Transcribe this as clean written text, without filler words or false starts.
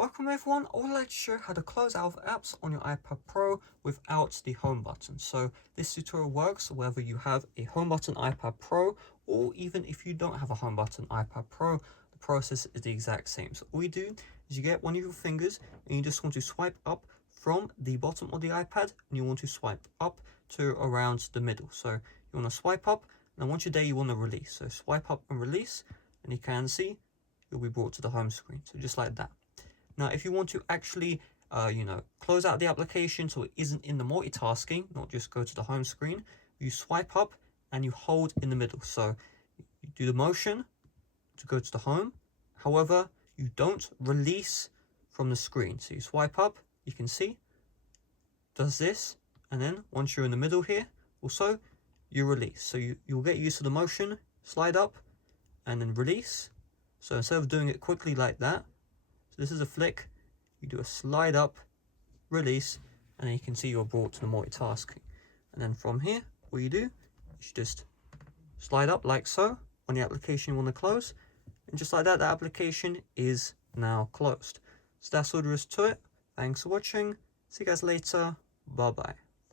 Welcome everyone, I would like to show you how to close out of apps on your iPad Pro without the home button. So this tutorial works whether you have a home button iPad Pro or even if you don't have a home button iPad Pro, the process is the exact same. So all you do is you get one of your fingers and you just want to swipe up from the bottom of the iPad and you want to swipe up to around the middle. So you want to swipe up and once you're there you want to release. So swipe up and release and you can see you'll be brought to the home screen. So just like that. Now, if you want to actually, close out the application so it isn't in the multitasking, not just go to the home screen, you swipe up and you hold in the middle. So you do the motion to go to the home. However, you don't release from the screen. So you swipe up, you can see, does this. And then once you're in the middle here, also, you release. So you'll get used to the motion, slide up and then release. So instead of doing it quickly like that, this is a flick, you do a slide up, release, and then you can see you're brought to the multitasking. And then from here, what you do is just slide up like so on the application you want to close. And just like that, the application is now closed. So that's all there is to it. Thanks for watching. See you guys later. Bye bye.